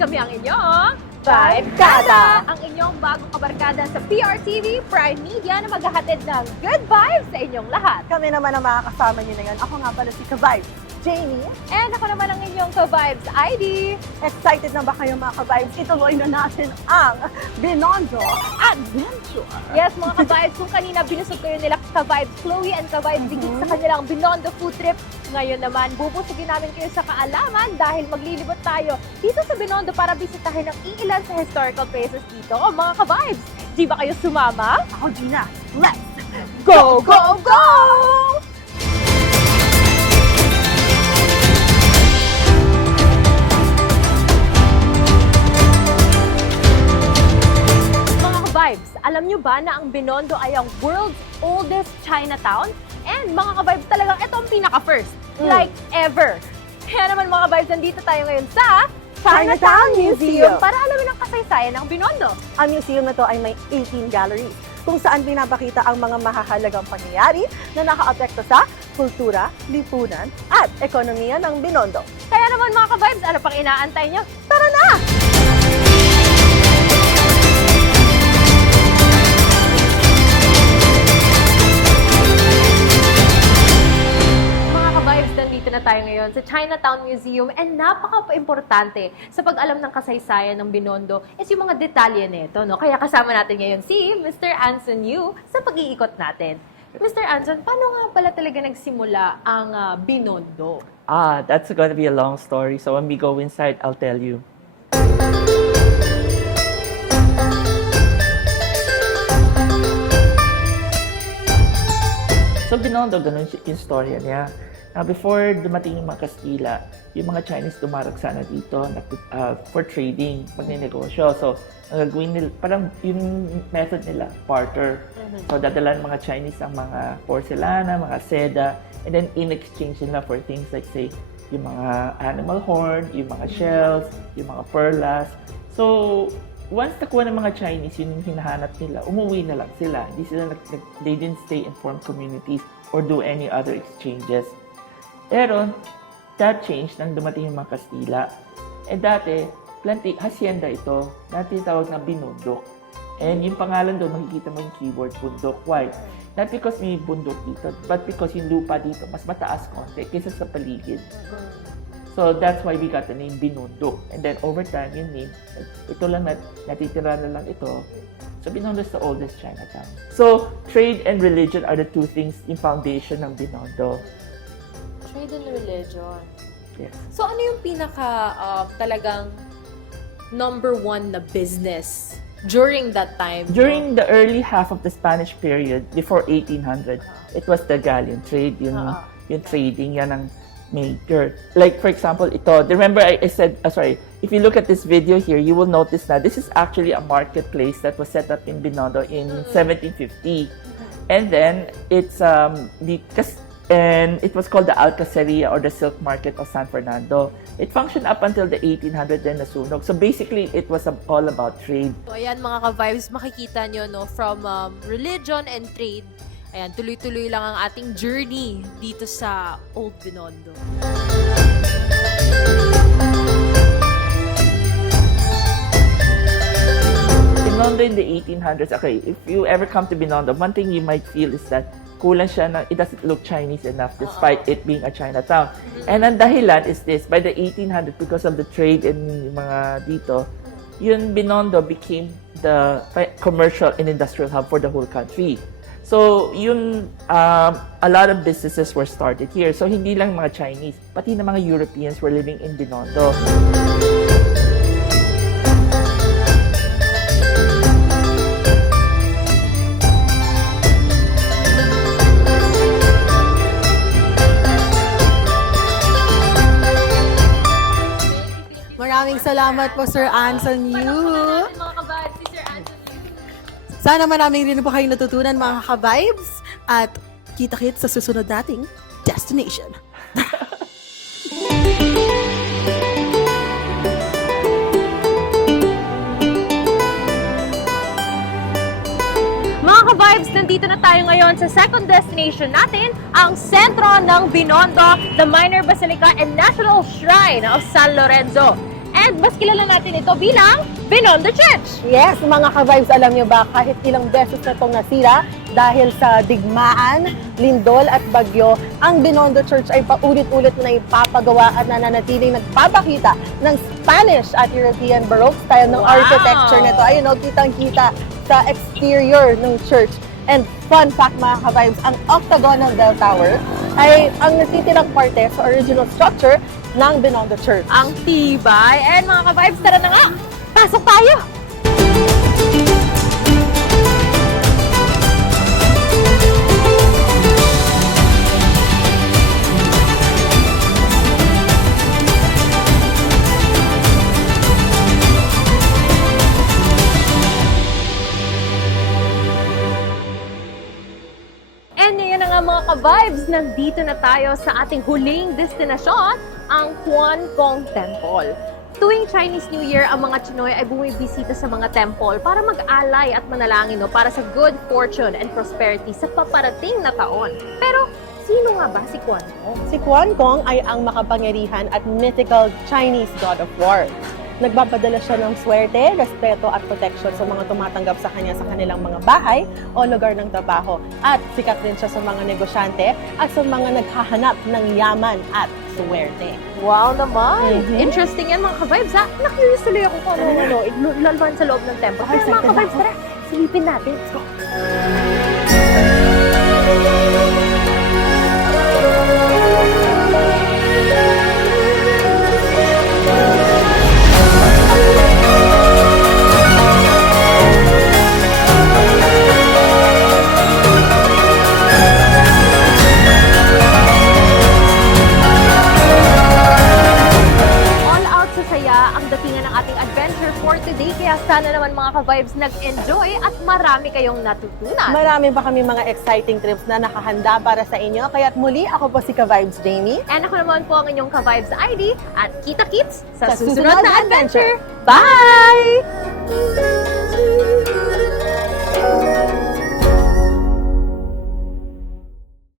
kami ang inyong Vibe Kada! Ang inyong bagong kabarkada sa PRTV Prime Media na maghahatid ng good vibes sa inyong lahat. Kami naman ang makakasama niyo ngayon. Ako nga pala si Kavibe, Jamie. And ako naman ang inyong ka-vibes ID. Excited na ba kayo mga ka-vibes? Ituloy na natin ang Binondo Adventure! Yes, mga ka-vibes, kung kanina binusog kayo nila ka-vibes Chloe and ka-vibes Digit Mhm. sa kanilang Binondo food trip, ngayon naman bubusugin namin kayo sa kaalaman dahil maglilibot tayo dito sa Binondo para bisitahin ang iilan sa historical places dito. Oh, mga ka-vibes, di ba kayo sumama? Ako, Gina, let's Go, go, go! Mga nyo ba na ang Binondo ay ang world's oldest Chinatown? And mga ka-vibes, talagang ito ang pinaka-first. Mm. Like ever. Kaya naman mga ka-vibes, nandito tayo ngayon sa Chinatown Museum. para alamin ang kasaysayan ng Binondo. Ang museum na to ay may 18 galleries kung saan pinapakita ang mga mahahalagang pangyayari na nakaapekto sa kultura, lipunan, at ekonomiya ng Binondo. Kaya naman mga ka-vibes, ano pang inaantay nyo? Tara na! Nandito na tayo ngayon sa Chinatown Museum and napaka-importante sa pag-alam ng kasaysayan ng Binondo is yung mga detalye nito. No? Kaya kasama natin ngayon si Mr. Anson Yu sa pag-iikot natin. Mr. Anson, paano nga pala talaga nagsimula ang ah, Binondo? Ah, that's to be a long story. So when we go inside, I'll tell you. So Binondo, ganun yung storya niya. Now, before dumating yung mga Kastila, yung mga Chinese dumarag sana dito na, uh, for trading, magnenegosyo. So, ang gagawin nila, parang yung method nila, barter. So, dadalan mga Chinese ang mga porcelana, mga seda, and then in exchange nila for things like, say, yung mga animal horn, yung mga shells, yung mga perlas. So, once nakuha ng mga Chinese yun yung hinahanap nila, umuwi na lang sila. Hindi sila nag- they didn't stay in formed communities or do any other exchanges. Pero, that changed nang dumating yung mga Kastila. Eh dati, planti, hacienda ito, dati tawag na binundok. And yung pangalan doon, makikita mo yung keyword, bundok. Why? Not because may bundok dito, but because yung lupa dito, mas mataas konti kaysa sa paligid. So that's why we got the name Binondo. And then over time, yung name, ito lang na, natitira na lang ito. So Binondo is the oldest Chinatown. So trade and religion are the two things, yung foundation ng Binondo. Trade and religion. Yes. So ano yung pinaka ah, talagang number one na business during that time? During the early half of the Spanish period, before 1800, it was the galleon trade, yung, Ah. yung trading, yan ang major. Like, for example, ito, remember I, I said, uh, sorry, if you look at this video here, you will notice that this is actually a marketplace that was set up in Binondo in 1750. And then, it's, um, the, and it was called the Alcaceria or the Silk Market of San Fernando. It functioned up until the 1800 then nasunog. So basically, it was all about trade. So, ayan mga ka-vibes, makikita nyo no, from um, religion and trade. Ayan, tuloy-tuloy lang ang ating journey dito sa Old Binondo. Binondo in the 1800s, okay, if you ever come to Binondo, one thing you might feel is that kulang siya na it doesn't look Chinese enough despite it being a Chinatown. And ang dahilan is this, by the 1800s, because of the trade and mga dito, yun Binondo became the commercial and industrial hub for the whole country. So, yun, um, a lot of businesses were started here. So, hindi lang mga Chinese, pati na mga Europeans were living in Binondo. Maraming salamat po, Sir Anson Yu. mga ka-vibes, si Sir Anthony. Sana maraming rin po kayong natutunan mga ka-vibes at kita-kits sa susunod nating destination. Mga ka-vibes, nandito na tayo ngayon sa second destination natin, ang sentro ng Binondo, the Minor Basilica and National Shrine of San Lorenzo. And And mas kilala natin ito bilang Binondo Church. Yes, mga ka-vibes, alam nyo ba, kahit ilang beses na itong nasira dahil sa digmaan, lindol at bagyo, ang Binondo Church ay paulit-ulit na ipapagawa at nananatiling nagpapakita ng Spanish at European Baroque style ng Wow! architecture nito. Ayun, no, kitang-kita sa exterior ng church. And fun fact mga ka-vibes, ang octagonal bell tower ay ang natitirang parte sa original structure ng Binondo Church. Ang tibay. And mga ka-vibes, tara na nga! Pasok tayo! Ka-vibes, nandito na tayo sa ating huling destinasyon, ang Quan Gong Temple. Tuwing Chinese New Year, ang mga Chinoy ay bumibisita sa mga temple para mag-alay at manalangin no, para sa good fortune and prosperity sa paparating na taon. Pero, sino nga ba si Quan Gong? Si Quan Gong ay ang makapangyarihan at mythical Chinese god of war. Nagbapadala siya ng swerte, respeto at protection sa mga tumatanggap sa kanya sa kanilang mga bahay o lugar ng trabaho. At sikat din siya sa mga negosyante at sa mga naghahanap ng yaman at swerte. Wow naman! Mhm. Interesting yan mga ka-vibes ha! Na-curious tuloy ako kung ano, ano, lalman sa loob ng temple. Ay, Kaya mga ka-vibes, tara, silipin natin. Let's go! mga ka-vibes nag-enjoy at marami kayong natutunan. Marami pa kami mga exciting trips na nakahanda para sa inyo. Kaya't muli ako po si ka-vibes Jamie. And ako naman po ang inyong ka-vibes ID at kita-kits sa, sa susunod, susunod na adventure. adventure. Bye! Bye!